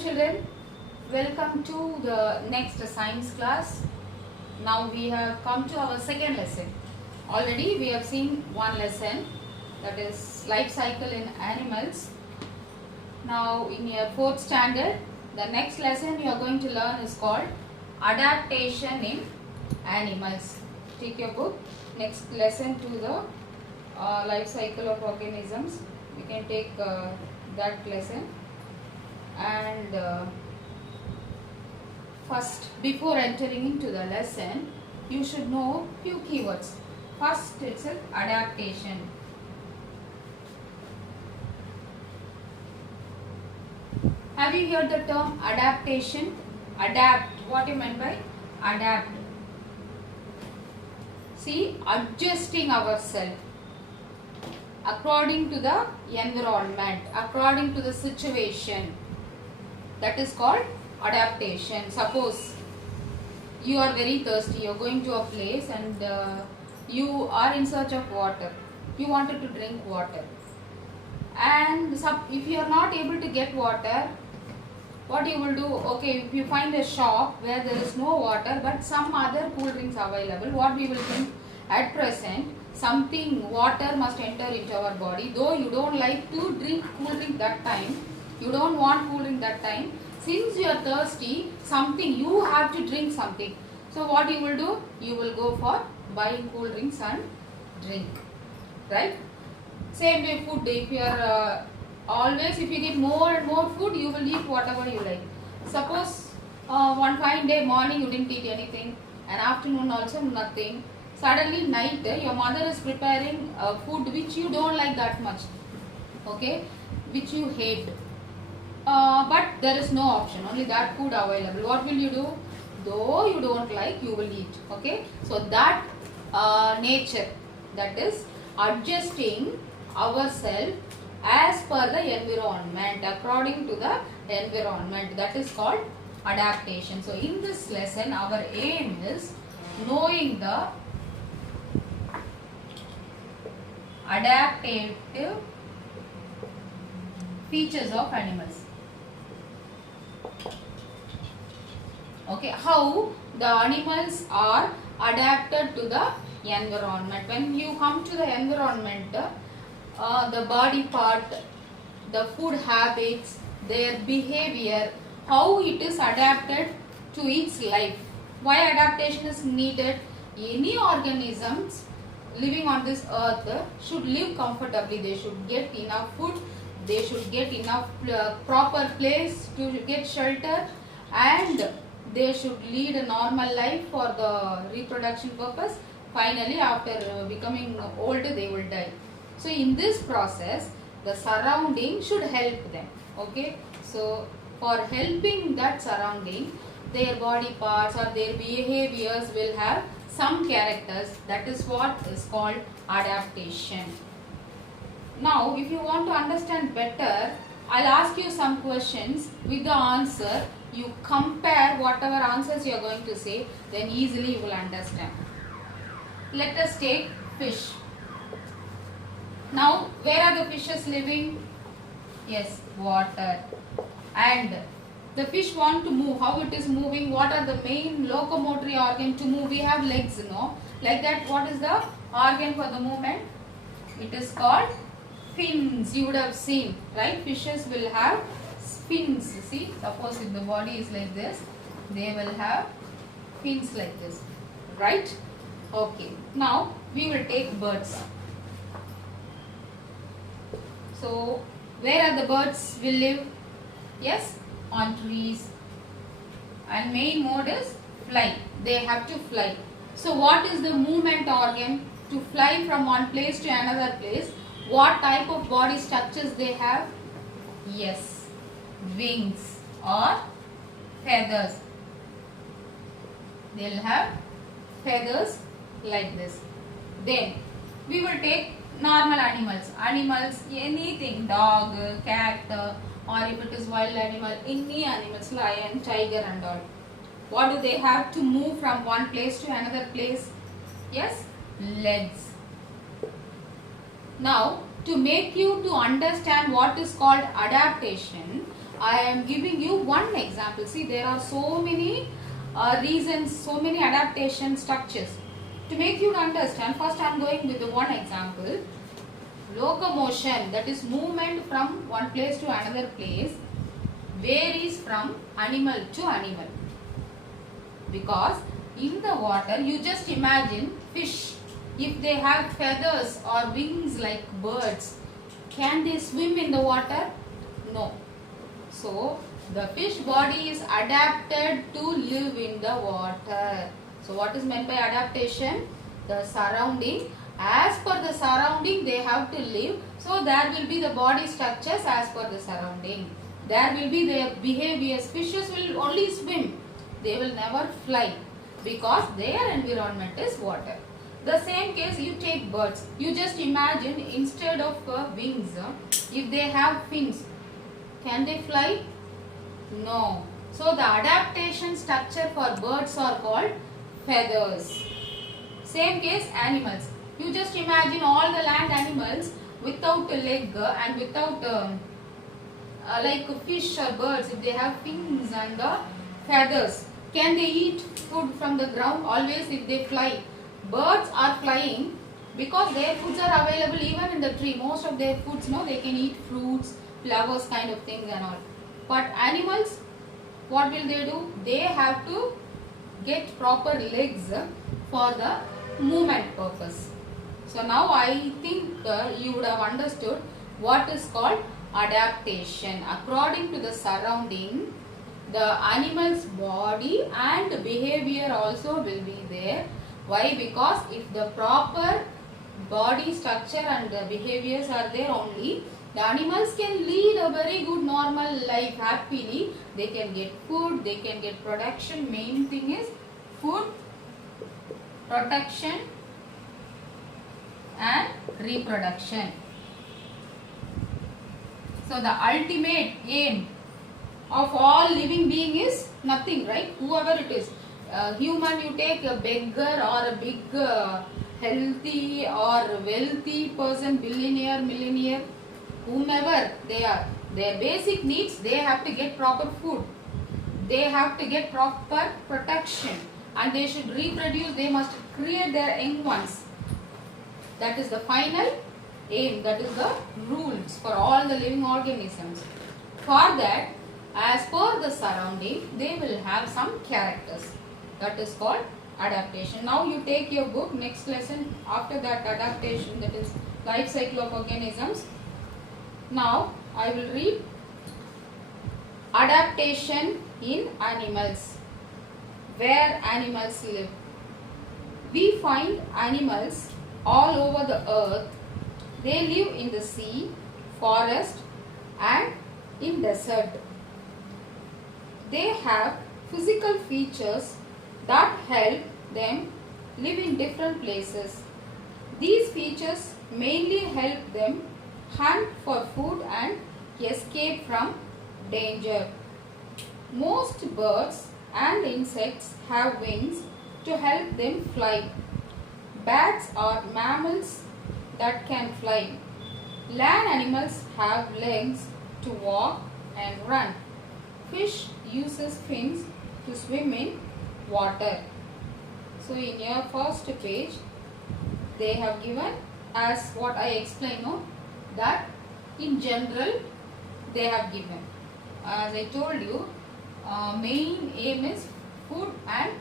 children, welcome to the next science class. Now we have come to our second lesson. Already we have seen one lesson, that is life cycle in animals. Now in your fourth standard, the next lesson you are going to learn is called adaptation in animals. Take your book, next lesson to the life cycle of organisms. You can take that lesson. And first, before entering into the lesson, you should know few keywords. First itself, adaptation. Have you heard the term adaptation? Adapt. What do you mean by adapt? See, adjusting ourselves according to the environment, according to the situation. That is called adaptation. Suppose you are very thirsty, you are going to a place and you are in search of water. You wanted to drink water. And if you are not able to get water, what you will do? Okay, if you find a shop where there is no water but some other cool drinks available, what we will think at present, something water must enter into our body. Though you don't like to drink cool drink that time, you don't want cool drink that time, since you are thirsty, something you have to drink something. So what you will do? You will go for buying cool drinks and drink, right? Same way food. If you are always, if you get more and more food, you will eat whatever you like. Suppose one fine day morning you didn't eat anything, and afternoon also nothing. Suddenly night your mother is preparing food which you don't like that much, okay, which you hate. But there is no option, only that food available. What will you do? Though you don't like, you will eat. Okay, so that nature, that is adjusting ourselves as per the environment, according to the environment, that is called adaptation. So in this lesson our aim is knowing the adaptive features of animals. Okay, how the animals are adapted to the environment. When you come to the environment, the body part, the food habits, their behavior, how it is adapted to its life. Why adaptation is needed? Any organisms living on this earth should live comfortably. They should get enough food, they should get enough proper place to get shelter, and they should lead a normal life for the reproduction purpose. Finally, after becoming old, they will die. So in this process, the surrounding should help them. Okay, so for helping that surrounding, their body parts or their behaviors will have some characters. That is what is called adaptation. Now, if you want to understand better, I'll ask you some questions. With the answer, you compare whatever answers you are going to say, then easily you will understand. Let us take fish. Now, where are the fishes living? Yes, water. And the fish want to move. How it is moving? What are the main locomotory organ to move? We have legs, no? Like that, what is the organ for the movement? It is called fins. You would have seen, right? Fishes will have fins. See, suppose if the body is like this, they will have fins like this, right? Okay. Now, we will take birds. So, where are the birds will live? Yes, on trees. And main mode is fly. They have to fly. So, what is the movement organ? To fly from one place to another place. What type of body structures they have? Yes, wings or feathers. They will have feathers like this. Then, we will take normal animals. Animals, anything, dog, cat, or if it is wild animal, any animals, lion, tiger and all. What do they have to move from one place to another place? Yes, legs. Now, to make you to understand what is called adaptation, I am giving you one example. See, there are so many reasons, so many adaptation structures. To make you understand, first I am going with the one example. Locomotion, that is movement from one place to another place, varies from animal to animal. Because in the water, you just imagine fish. If they have feathers or wings like birds, can they swim in the water? No. So, the fish body is adapted to live in the water. So, what is meant by adaptation? The surrounding. As per the surrounding, they have to live. So, there will be the body structures as per the surrounding. There will be their behaviors. Fishes will only swim. They will never fly because their environment is water. The same case, you take birds. You just imagine instead of wings, if they have fins, can they fly? No. So the adaptation structure for birds are called feathers. Same case, animals. You just imagine all the land animals without a leg and without like fish or birds, if they have fins and feathers. Can they eat food from the ground? Always if they fly. Birds are flying because their foods are available even in the tree. Most of their foods, no, they can eat fruits, flowers kind of things and all. But animals, what will they do? They have to get proper legs for the movement purpose. So now I think you would have understood what is called adaptation. According to the surrounding, the animal's body and behavior also will be there. Why? Because if the proper body structure and the behaviors are there only, the animals can lead a very good normal life happily. They can get food, they can get protection. Main thing is food, protection and reproduction. So the ultimate aim of all living being is nothing, right? Whoever it is. Human, you take a beggar or a big healthy or wealthy person, billionaire, millionaire, whomever they are, their basic needs, they have to get proper food, they have to get proper protection, and they should reproduce. They must create their young ones. That is the final aim, that is the rules for all the living organisms. For that, as per the surrounding, they will have some characters. That is called adaptation. Now you take your book, next lesson after that adaptation, that is life cycle of organisms. Now I will read adaptation in animals. Where animals live. We find animals all over the earth. They live in the sea, forest and in desert. They have physical features that help them live in different places. These features mainly help them hunt for food and escape from danger. Most birds and insects have wings to help them fly. Bats are mammals that can fly. Land animals have legs to walk and run. Fish uses fins to swim in water. So in your first page, they have given as what I explained, no, that in general they have given. As I told you, main aim is food and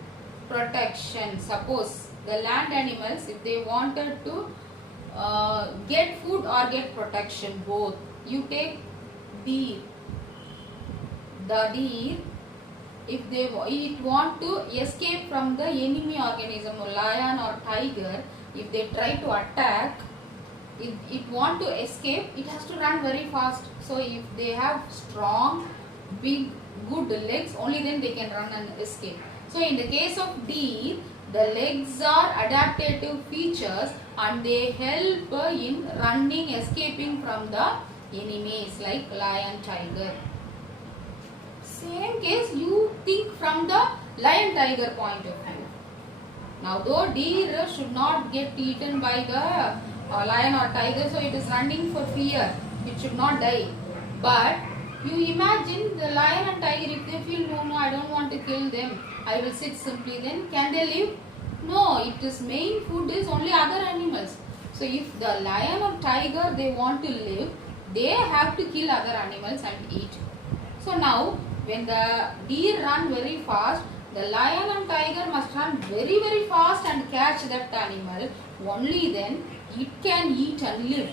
protection. Suppose the land animals, if they wanted to get food or get protection, both. You take deer. The deer, if it want to escape from the enemy organism, or lion or tiger, if they try to attack, if it want to escape, it has to run very fast. So if they have strong, big, good legs, only then they can run and escape. So in the case of deer, the legs are adaptive features and they help in running, escaping from the enemies like lion, tiger. Same case, you think from the lion tiger point of view. Now though deer should not get eaten by the lion or tiger, so it is running for fear, it should not die. But You imagine the lion and tiger, if they feel no, I don't want to kill them, I will sit simply, then can they live? No, it is main food is only other animals. So if the lion or tiger they want to live, they have to kill other animals and eat. So now when the deer run very fast, the lion and tiger must run very fast and catch that animal. Only then it can eat and live.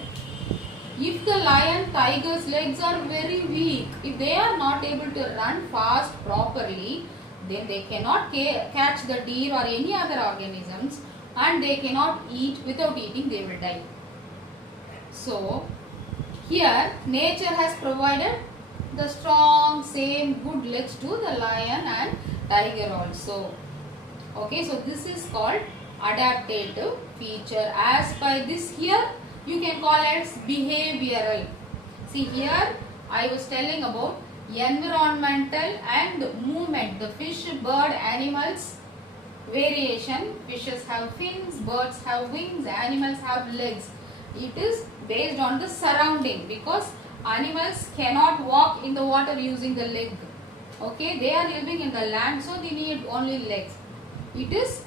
If the lion tiger's legs are very weak, if they are not able to run fast properly, then they cannot catch the deer or any other organisms, and they cannot eat. Without eating they will die. So here nature has provided the strong same good legs to the lion and tiger also. Okay, so this is called adaptive feature. As by this here, you can call it as behavioral. See here I was telling about environmental and movement. The fish, bird, animals variation. Fishes have fins, birds have wings, animals have legs. It is based on the surrounding, because animals cannot walk in the water using the leg. Okay, they are living in the land, so they need only legs. It is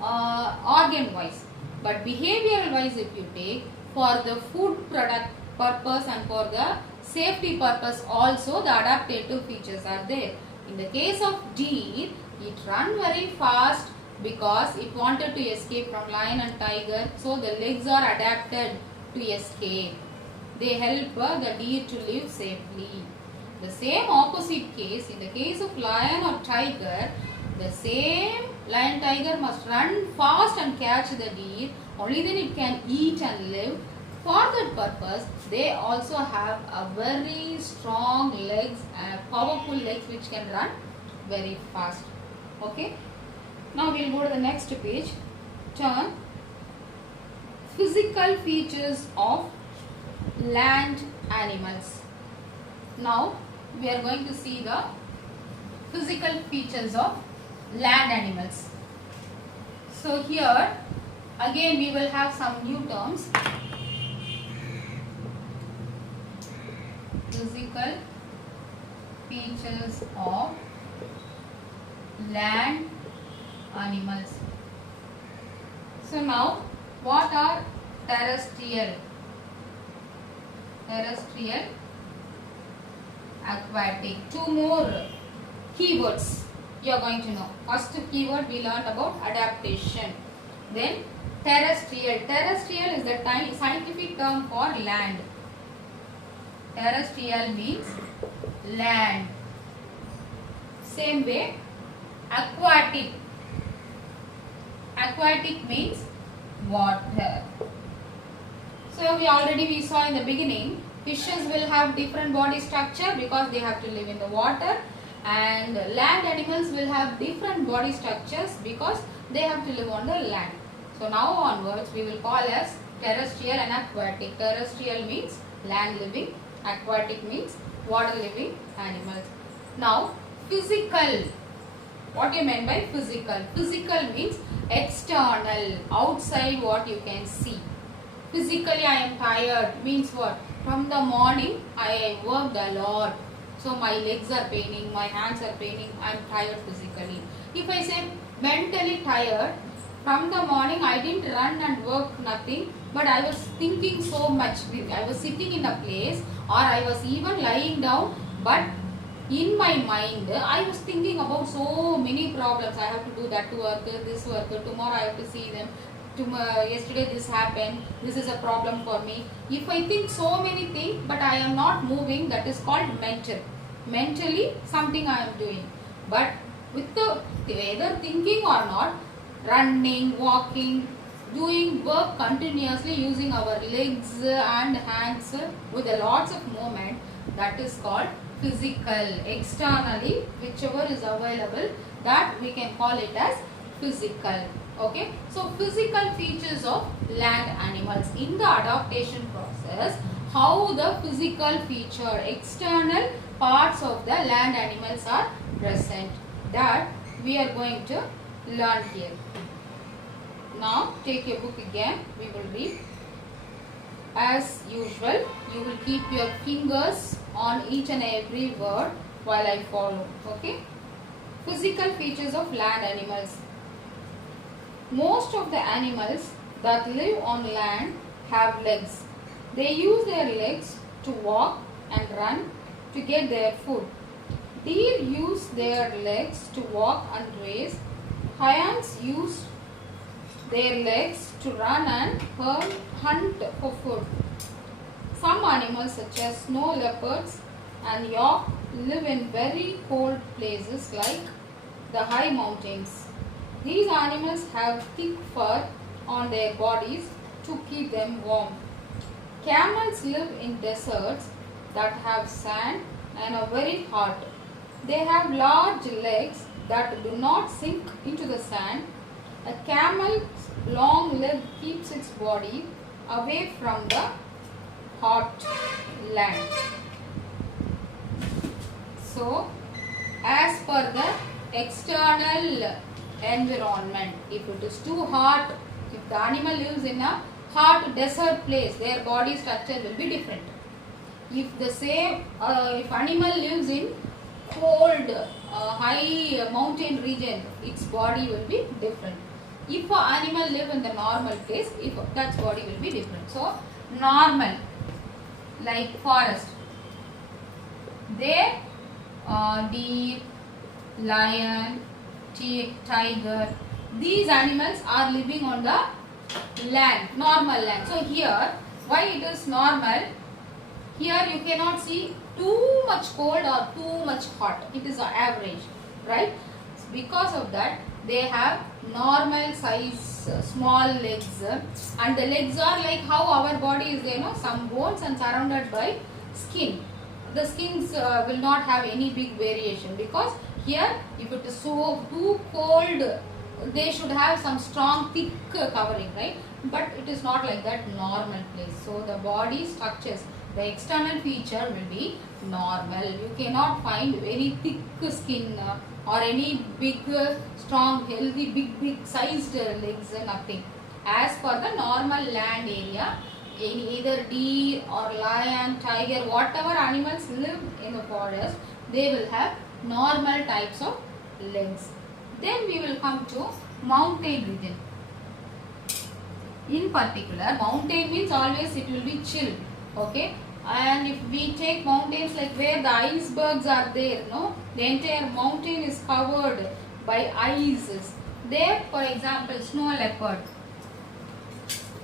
organ wise. But behavioral wise, if you take, for the food product purpose and for the safety purpose also, the adaptive features are there. In the case of deer, it run very fast because it wanted to escape from lion and tiger, so the legs are adapted to escape. They help the deer to live safely. The same opposite case, in the case of lion or tiger, the same lion tiger must run fast and catch the deer, only then it can eat and live. For that purpose, they also have a very strong legs, powerful legs which can run very fast. Okay. Now we will go to the next page. Turn physical features of land animals. Now we are going to see the physical features of land animals. So here again we will have some new terms. Physical features of land animals. So now what are terrestrial, aquatic? Two more keywords you are going to know. First keyword we learned about adaptation. Then terrestrial. Terrestrial is the scientific term for land. Terrestrial means land. Same way aquatic. Aquatic means water. So we saw in the beginning, fishes will have different body structure because they have to live in the water, and land animals will have different body structures because they have to live on the land. So now onwards we will call as terrestrial and aquatic. Terrestrial means land living, aquatic means water living animals. Now physical. What do you mean by physical? Physical means external, outside what you can see. Physically I am tired means what? From the morning I worked a lot, so my legs are paining, my hands are paining, I am tired physically. If I say mentally tired, from the morning I didn't run and work nothing, but I was thinking so much. I was sitting in a place or I was even lying down, but in my mind I was thinking about so many problems. I have to do that work, this work, tomorrow I have to see them, yesterday this happened, this is a problem for me. If I think so many things but I am not moving, that is called mental. Mentally something I am doing, but with the whether thinking or not, running, walking, doing work continuously using our legs and hands with a lots of movement, that is called physical. Externally whichever is available, that we can call it as physical. Okay, so physical features of land animals. In the adaptation process, how the physical feature, external parts of the land animals are present, that we are going to learn here. Now take your book again, we will read. As usual, you will keep your fingers on each and every word while I follow. Okay. Physical features of land animals. Most of the animals that live on land have legs. They use their legs to walk and run to get their food. Deer use their legs to walk and race. Hyena use their legs to run and hunt for food. Some animals such as snow leopards and yak live in very cold places like the high mountains. These animals have thick fur on their bodies to keep them warm. Camels live in deserts that have sand and are very hot. They have large legs that do not sink into the sand. A camel's long leg keeps its body away from the hot land. So, as per the external environment, if it is too hot, if the animal lives in a hot desert place, their body structure will be different. If the same, if animal lives in cold, high mountain region, its body will be different. If an animal live in the normal place, if that body will be different. So, normal, like forest, they deer, lion, tiger, these animals are living on the land, normal land. So here, why it is normal? Here you cannot see too much cold or too much hot. It is average, right? Because of that, they have normal size, small legs, and the legs are like how our body is, some bones and surrounded by skin. The skins will not have any big variation, because here if it is so too cold, they should have some strong thick covering, right? But it is not like that normal place. So the body structures, the external feature will be normal. You cannot find very thick skin or any big, strong, healthy, big sized legs, nothing. As per the normal land area, in either deer or lion, tiger, whatever animals live in the forest, they will have normal types of legs. Then we will come to mountain region. In particular, mountain means always it will be chill, okay? And if we take mountains like where the icebergs are there, the entire mountain is covered by ices. There, for example, snow leopard.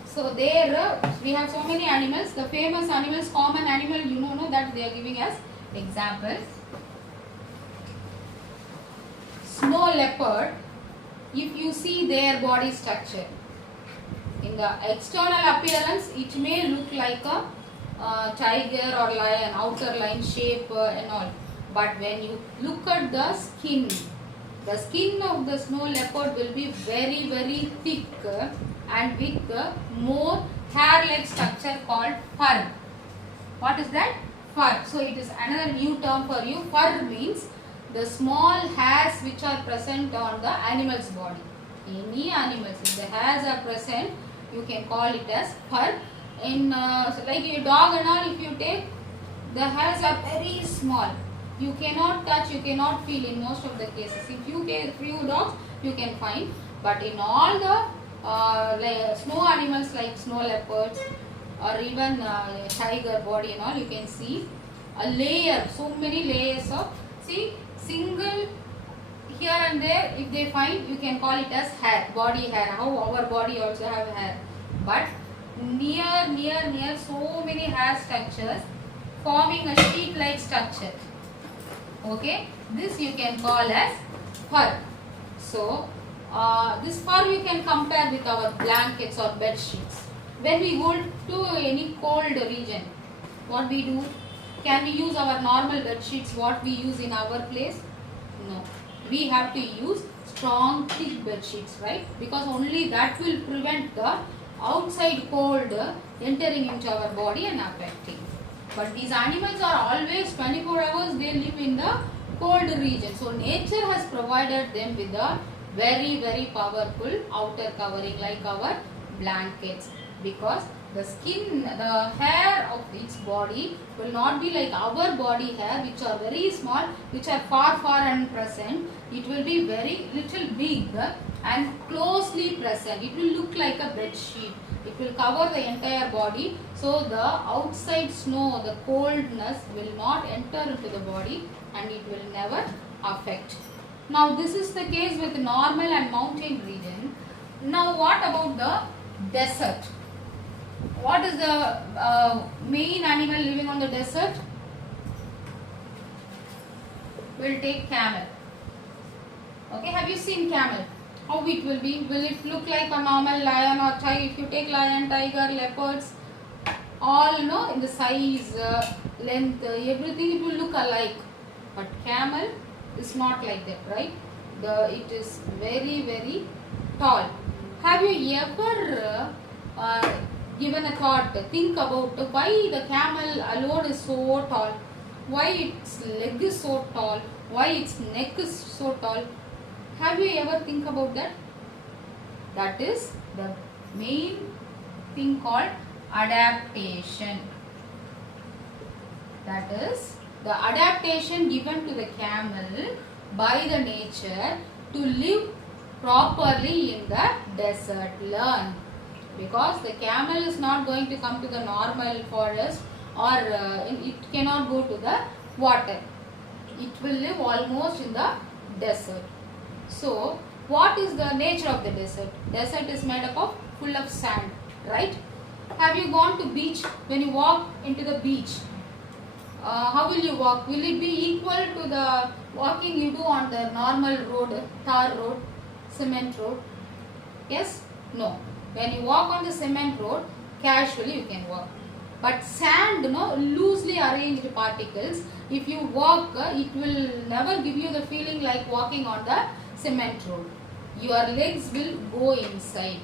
So there we have so many animals. The famous animals, common animal, you know that they are giving as example. Snow leopard, if you see their body structure, in the external appearance, it may look like a tiger or lion, outer line shape and all. But when you look at the skin of the snow leopard will be very thick and with more hair-like structure called fur. What is that? Fur. So it is another new term for you. Fur means the small hairs which are present on the animal's body. Any animals, if the hairs are present, you can call it as fur. In like your dog and all, if you take, the hairs are very small. You cannot touch, you cannot feel in most of the cases. If you take few dogs, you can find. But in all the like snow animals like snow leopards or even tiger body and all, you can see a layer, so many layers of, see, single here and there, if they find, you can call it as hair, body hair, how our body also have hair. But near so many hair structures forming a sheet like structure. Okay, this you can call as fur. So this fur you can compare with our blankets or bed sheets. When we go to any cold region, what we do? Can we use our normal bed sheets what we use in our place? No. We have to use strong thick bed sheets, right? Because only that will prevent the outside cold entering into our body and affecting. But these animals are always 24 hours, they live in the cold region. So nature has provided them with a very powerful outer covering like our blankets, because The skin, the hair of its body will not be like our body hair, which are very small, which are far and present. It will be very little big and closely present. It will look like a bed sheet. It will cover the entire body. So the outside snow, the coldness will not enter into the body and it will never affect. Now this is the case with normal and mountain region. Now what about the desert? What is the main animal living on the desert? We'll take camel. Okay, have you seen camel? How it will be? Will it look like a normal lion or tiger? If you take lion, tiger, leopards, all in the size, length, everything, it will look alike. But camel is not like that, right? It is very tall. Have you ever given a thought, think about why the camel alone is so tall? Why its leg is so tall? Why its neck is so tall? Have you ever think about that? That is the main thing called adaptation. That is the adaptation given to the camel by the nature to live properly in the desert. Learn. Because the camel is not going to come to the normal forest or it cannot go to the water. It will live almost in the desert. So, what is the nature of the desert? Desert is made up of full of sand, right? Have you gone to beach? When you walk into the beach, how will you walk? Will it be equal to the walking you do on the normal road, tar road, cement road? Yes? No. When you walk on the cement road, casually you can walk. But sand, loosely arranged particles, if you walk, it will never give you the feeling like walking on the cement road. Your legs will go inside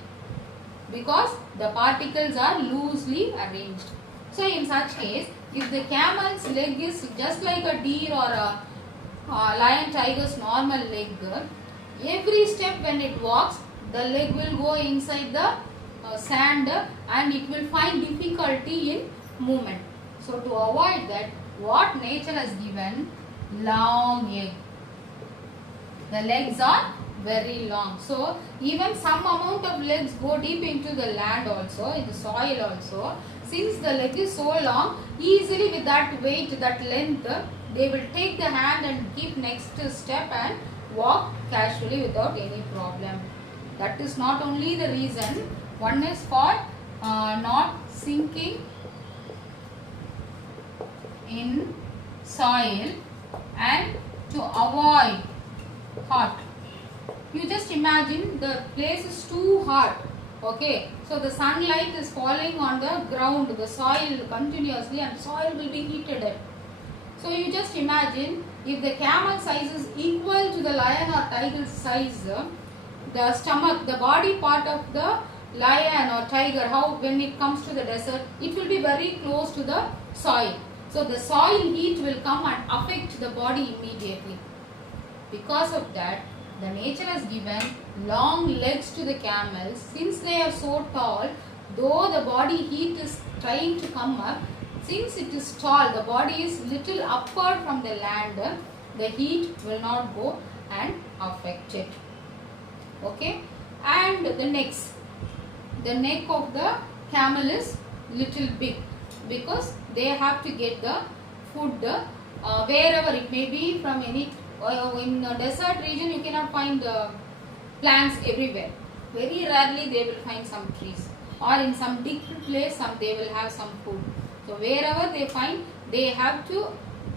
because the particles are loosely arranged. So in such case, if the camel's leg is just like a deer or a lion tiger's normal leg, every step when it walks, the leg will go inside the sand and it will find difficulty in movement. So to avoid that, what nature has given? Long leg. The legs are very long. So even some amount of legs go deep into the land also, in the soil also. Since the leg is so long, easily with that weight, that length, they will take the hand and keep next step and walk casually without any problem. That is not only the reason. One is for not sinking in soil and to avoid hot. You just imagine the place is too hot. Okay, so the sunlight is falling on the ground, the soil continuously, and soil will be heated up. So you just imagine if the camel size is equal to the lion or tiger's size, the stomach, the body part of the lion or tiger, how when it comes to the desert, it will be very close to the soil. So the soil heat will come and affect the body immediately. Because of that, the nature has given long legs to the camels. Since they are so tall, though the body heat is trying to come up, since it is tall, the body is little upward from the land, the heat will not go and affect it. Okay, and the neck of the camel is little big because they have to get the food wherever it may be from any. In a desert region, you cannot find plants everywhere. Very rarely they will find some trees, or in some different place they will have some food. So wherever they find, they have to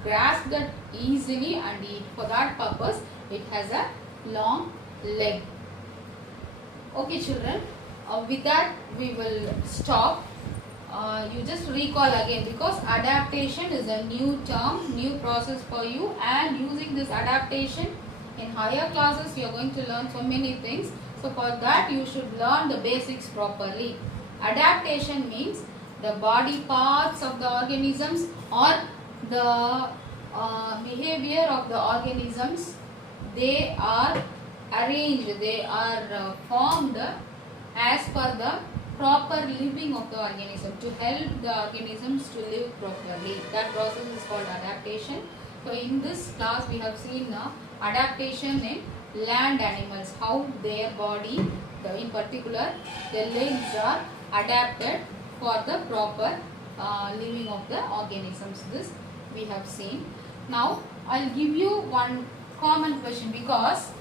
grasp that easily and eat. For that purpose, it has a long leg. Okay children, with that we will stop. You just recall again, because adaptation is a new term, new process for you, and using this adaptation in higher classes you are going to learn so many things. So for that you should learn the basics properly. Adaptation means the body parts of the organisms or the behavior of the organisms, they are arranged, they are formed as per the proper living of the organism, to help the organisms to live properly. That process is called adaptation. So in this class we have seen adaptation in land animals, how their body, in particular their legs are adapted for the proper living of the organisms. This we have seen. Now I'll give you one common question, because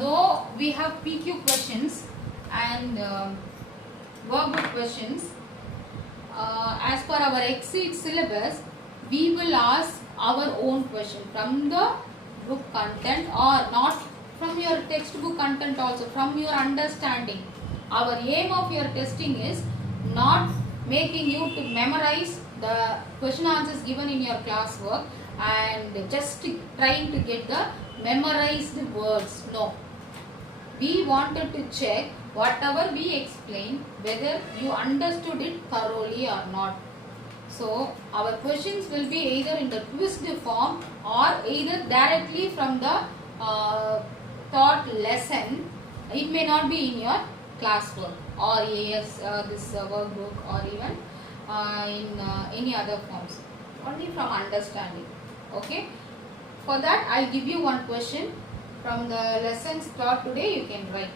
though we have PQ questions and workbook questions, as per our Exceed syllabus, we will ask our own question from the book content, or not from your textbook content, also from your understanding. Our aim of your testing is not making you to memorize the question answers given in your classwork and just trying to get the memorized words. No. We wanted to check whatever we explained, whether you understood it thoroughly or not. So our questions will be either in the quizzed form or either directly from the taught lesson. It may not be in your classwork or AS, this workbook, or even in any other forms. Only from understanding. Okay. For that, I'll give you one question from the lessons taught today. You can write.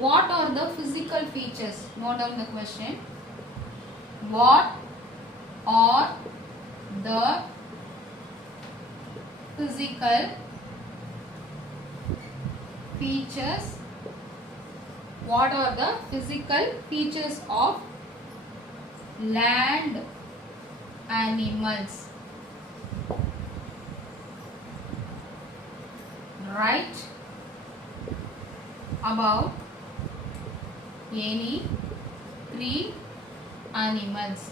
What are the physical features? Note down the question. What are the physical features? What are the physical features of land animals? Write about any three animals.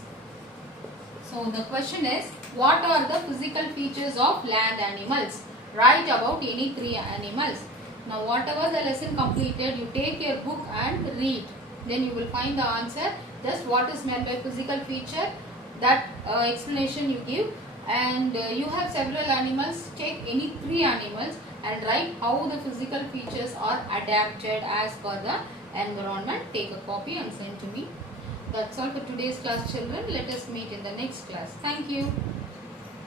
So the question is, what are the physical features of land animals? Write about any three animals. Now whatever the lesson completed, you take your book and read. Then you will find the answer. Just what is meant by physical feature, that explanation you give. And you have several animals, take any three animals and write how the physical features are adapted as per the environment. Take a copy and send to me. That's all for today's class, children. Let us meet in the next class. Thank you.